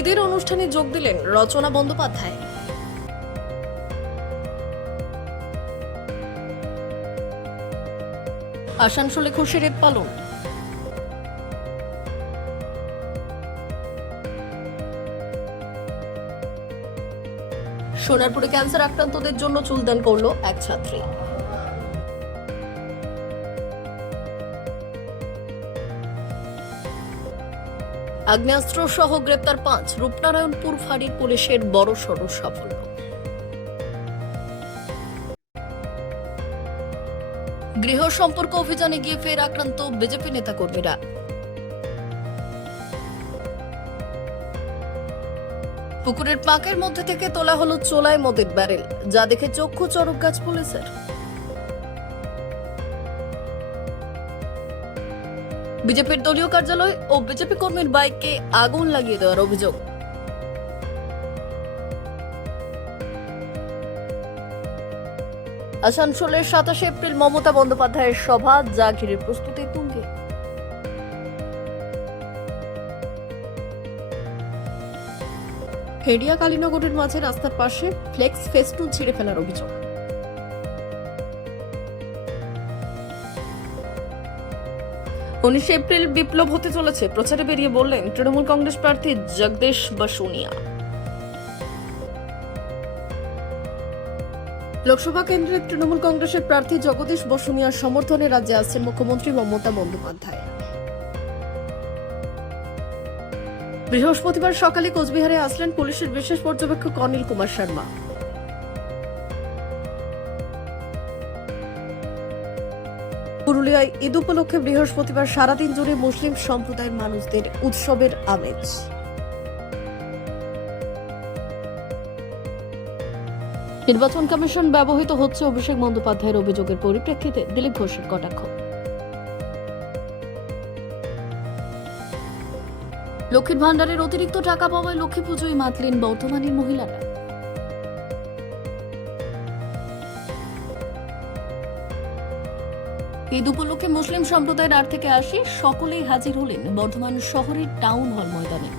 ঈদের অনুষ্ঠানে যোগ দিলেন রচনা বন্দ্যোপাধ্যায়। আসানসোলে খুশির ঈদ পালন। সোনারপুরে ক্যান্সার আক্রান্তদের জন্য চুলদান করল এক ছাত্রী। আগ্নেয়াস্ত্র সহ গ্রেপ্তার 5, রূপনারায়ণপুর ফাঁড়ির পুলিশের বড়সড় সাফল্য। গৃহ সম্পর্ক অভিযানে গিয়ে ফের আক্রান্ত বিজেপি নেতাকর্মীরা। পুকুরের পাঁকের মধ্যে থেকে তোলা হলো চোলাই মদের ব্যারেল, যা দেখে চক্ষু চড়ক গাছ পুলিশের। বিজেপির দলীয় কার্যালয় ও বিজেপি কর্মীর বাইককে আগুন লাগিয়ে দেওয়ার অভিযোগ। আসানসোলের 27 এপ্রিল মমতা বন্দ্যোপাধ্যায়ের সভা, যা ঘিরে প্রস্তুতি তুঙ্গে। হেডিয়া কালীনগরের মাঝে রাস্তার পাশে ফ্লেক্স ফেস্টুন ছিঁড়ে ফেলার অভিযোগ। 19 এপ্রিল বিপ্লব হতে চলেছে, প্রচারে বেরিয়ে বললেন তৃণমূল কংগ্রেস প্রার্থী জগদীশ বসুনিয়া। লোকসভা কেন্দ্রের তৃণমূল কংগ্রেসের প্রার্থী জগদীশ বসুনিয়ার সমর্থনে রাজ্যে আসছেন মুখ্যমন্ত্রী মমতা বন্দ্যোপাধ্যায়। বৃহস্পতিবার সকালে কোচবিহারে আসলেন পুলিশের বিশেষ পর্যবেক্ষক অনিল কুমার শর্মা। পুরুলিয়ায় ঈদ উপলক্ষে বৃহস্পতিবার সারাদিন জুড়ে মুসলিম সম্প্রদায়ের মানুষদের উৎসবের আমেজ। নির্বাচন কমিশন ব্যবহৃত হচ্ছে অভিষেক বন্দ্যোপাধ্যায়ের অভিযোগের পরিপ্রেক্ষিতে দিলীপ ঘোষের কটাক্ষ। লক্ষ্মীর ভাণ্ডারের অতিরিক্ত টাকা পাওয়ায় লক্ষ্মী পুজোয় মাতলেন বর্ধমানের মহিলারা। ঈদ উপলক্ষে মুসলিম সম্প্রদায়ের 8 থেকে 80 সকলেই হাজির হলেন বর্ধমান শহরের টাউন হল ময়দানে।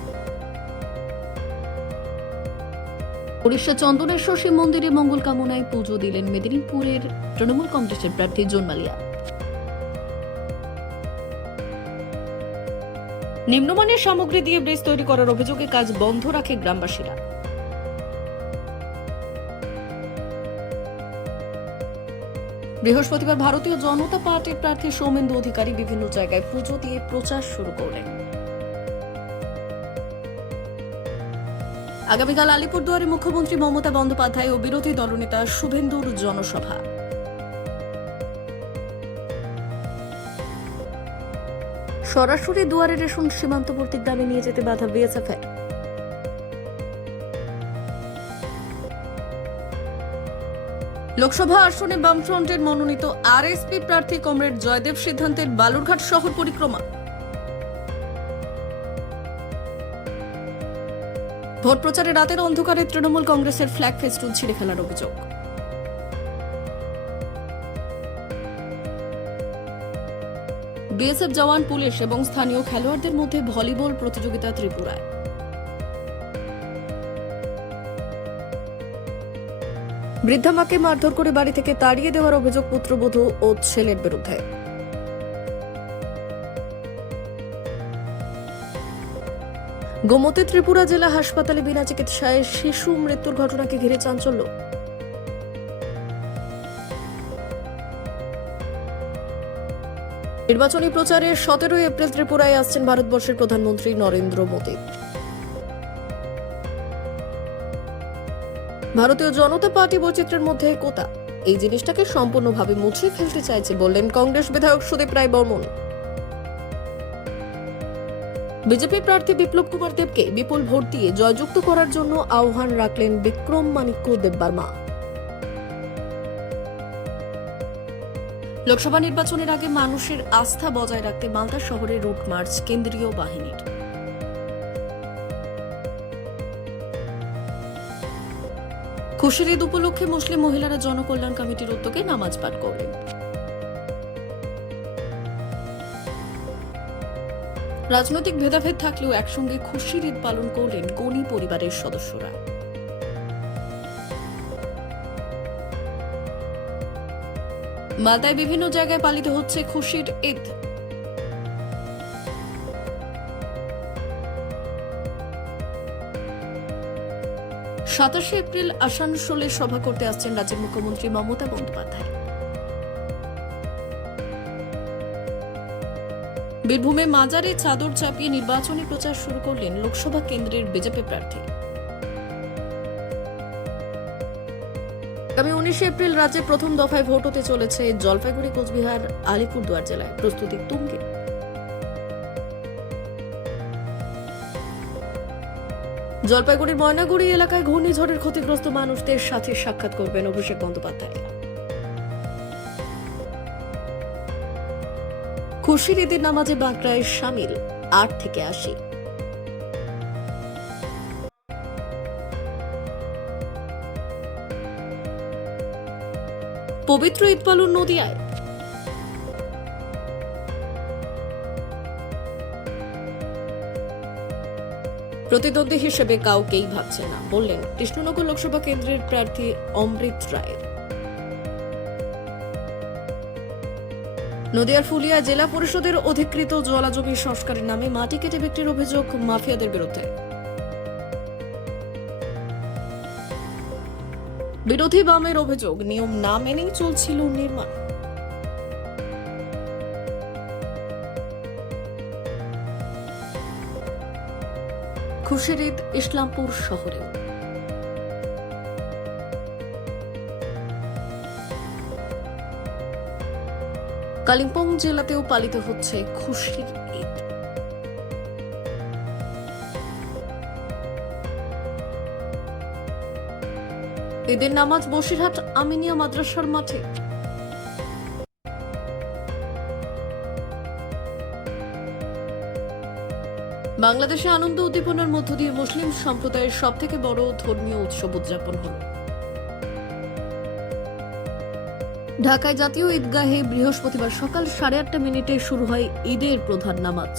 উড়িষ্যা চন্দনেশ্বর শিব মন্দিরে মঙ্গল কামনায় পুজো দিলেন মেদিনীপুরের তৃণমূল কংগ্রেসের প্রার্থী জোন মালিয়া। নিম্নমানের সামগ্রী দিয়ে ব্রিজ তৈরি করার অভিযোগে কাজ বন্ধ রাখে গ্রামবাসীরা। বৃহস্পতিবার ভারতীয় জনতা পার্টির প্রার্থী সৌমেন্দু অধিকারী বিভিন্ন জায়গায় পুজো দিয়ে প্রচার শুরু করলেন। আগামীকাল আলিপুরদুয়ারে মুখ্যমন্ত্রী মমতা বন্দ্যোপাধ্যায় ও বিরোধী দলনেতা শুভেন্দুর জনসভা। সরাসরি দুয়ারে রেশন সীমান্তবর্তী গ্রামে নিয়ে যেতে বাধা বিএসএফের। লোকসভা আসনে বামফ্রন্টের মনোনীত আরএসপি প্রার্থী কমরেড জয়দেব সিদ্ধান্তের বালুরঘাট শহর পরিক্রমা। ভোট প্রচারে রাতের অন্ধকারে তৃণমূল কংগ্রেসের ফ্ল্যাগ ফেস্টুন ছিঁড়ে ফেলার অভিযোগ। বিএসএফ জওয়ান, পুলিশ এবং স্থানীয় খেলোয়াড়দের মধ্যে ভলিবল প্রতিযোগিতা ত্রিপুরায়। বৃদ্ধা মাকে মারধর করে বাড়ি থেকে তাড়িয়ে দেওয়ার অভিযোগ পুত্রবধূ ও ছেলের বিরুদ্ধে। গোমতী ত্রিপুরা জেলা হাসপাতালে বিনা চিকিৎসায় শিশু মৃত্যুর ঘটনাকে ঘিরে চাঞ্চল্য। নির্বাচনী প্রচারে 17 এপ্রিল ত্রিপুরায় আসছেন ভারতবর্ষের প্রধানমন্ত্রী নরেন্দ্র মোদী। ভারতীয় জনতা পার্টি বৈচিত্র্যের মধ্যে একতা, এই জিনিসটাকে সম্পূর্ণভাবে মুছে ফেলতে চাইছে বললেন কংগ্রেস বিধায়ক সুদীপ রায় বর্মন। বিজেপি প্রার্থী বিপ্লব কুমার দেবকে বিপুল ভোট দিয়ে জয়যুক্ত করার জন্য আহ্বান রাখলেন বিক্রম মাণিক্য দেববর্মা। লোকসভা নির্বাচনের আগে মানুষের আস্থা বজায় রাখতে মালদা শহরে রুট মার্চ কেন্দ্রীয় বাহিনীর। খুশির ঈদ উপলক্ষে মুসলিম মহিলারা জনকল্যাণ কমিটির উদ্যোগে নামাজ পাঠ করলেন। রাজনৈতিক ভেদাভেদ থাকলেও একসঙ্গে খুশির ঈদ পালন করলেন গনি পরিবারের সদস্যরা। মালদায় বিভিন্ন জায়গায় পালিত হচ্ছে খুশির ঈদ। সাতাশে এপ্রিল আসানসোলে সভা করতে আসছেন রাজ্যের মুখ্যমন্ত্রী মমতা বন্দ্যোপাধ্যায়। বীরভূমে মাজারে চাদর চাপিয়ে নির্বাচনী প্রচার শুরু করলেন লোকসভা কেন্দ্রের বিজেপি প্রার্থী। আগামী 19 এপ্রিল রাজ্যে প্রথম দফায় ভোট হতে চলেছে জলপাইগুড়ি, কোচবিহার, আলিপুরদুয়ার জেলায়। প্রস্তুতি তুঙ্গে। জলপাইগুড়ির ময়নাগুড়ি এলাকায় ঘূর্ণিঝড়ের ক্ষতিগ্রস্ত মানুষদের সাথে সাক্ষাৎ করবেন অভিষেক বন্দ্যোপাধ্যায়। খুশির ঈদের নামাজে বাঁকড়ায় সামিল 8 থেকে 80। পবিত্র ঈদ পালন নদিয়ায়। প্রতিদ্বন্দ্বী হিসেবে কাউকেই ভাবছে না বললেন কৃষ্ণনগর লোকসভা কেন্দ্রের প্রার্থী অমৃত রায়। নদিয়ার ফুলিয়া জেলা পরিষদের অধিকৃত জলাজমি সংস্কারের নামে মাটি কেটে বিক্রির অভিযোগ মাফিয়াদের বিরুদ্ধে। বিরোধী বামের অভিযোগ নিয়ম না মেনেই চলছিল নির্মাণ। খুশির ঈদ ইসলামপুর শহরে। কালিম্পং জেলাতেও পালিত হচ্ছে খুশির ঈদ। ঈদের নামাজ বসিরহাট আমিনিয়া মাদ্রাসার মাঠে। বাংলাদেশে আনন্দ উদ্দীপনার মধ্য দিয়ে মুসলিম সম্প্রদায়ের সবথেকে বড় ধর্মীয় উৎসব উদযাপন হল। ঢাকায় জাতীয় ঈদগাহে বৃহস্পতিবার সকাল 8:30 শুরু হয় ঈদের প্রধান নামাজ।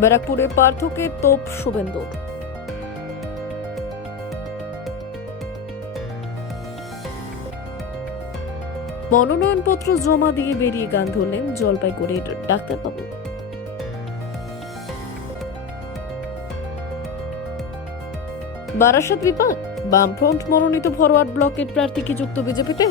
ব্যারাকপুরে পার্থকে তোপ শুভেন্দুর। মনোনয়নপত্র জমা দিয়ে বেরিয়ে গান ধরলেন জলপাইগুড়ির ডাক্তারবাবু। বারাসাত বিপাক, বামফ্রন্ট মনোনীত ফরওয়ার্ড ব্লকের প্রার্থী কি যুক্ত বিজেপিতে?